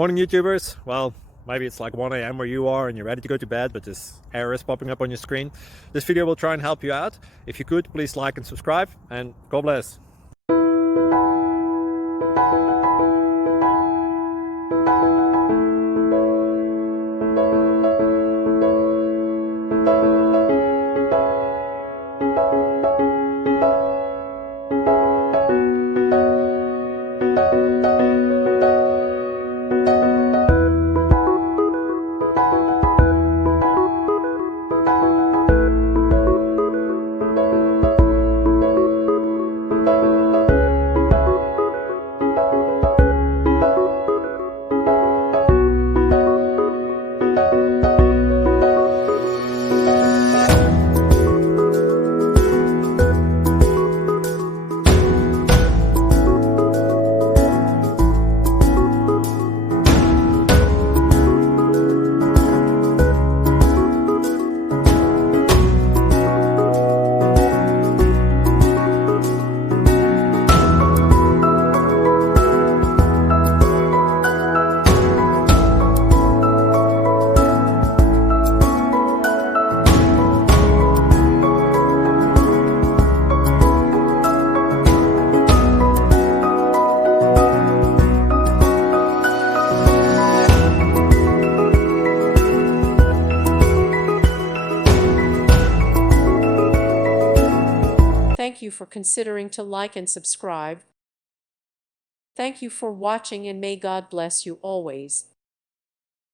Morning YouTubers. Well, maybe it's like 1 a.m. where you are and you're ready to go to bed, but this error is popping up on your screen. This video will try and help you out. If you could, please like and subscribe, and God bless. Thank you for considering to like and subscribe. Thank you for watching, and may God bless you always.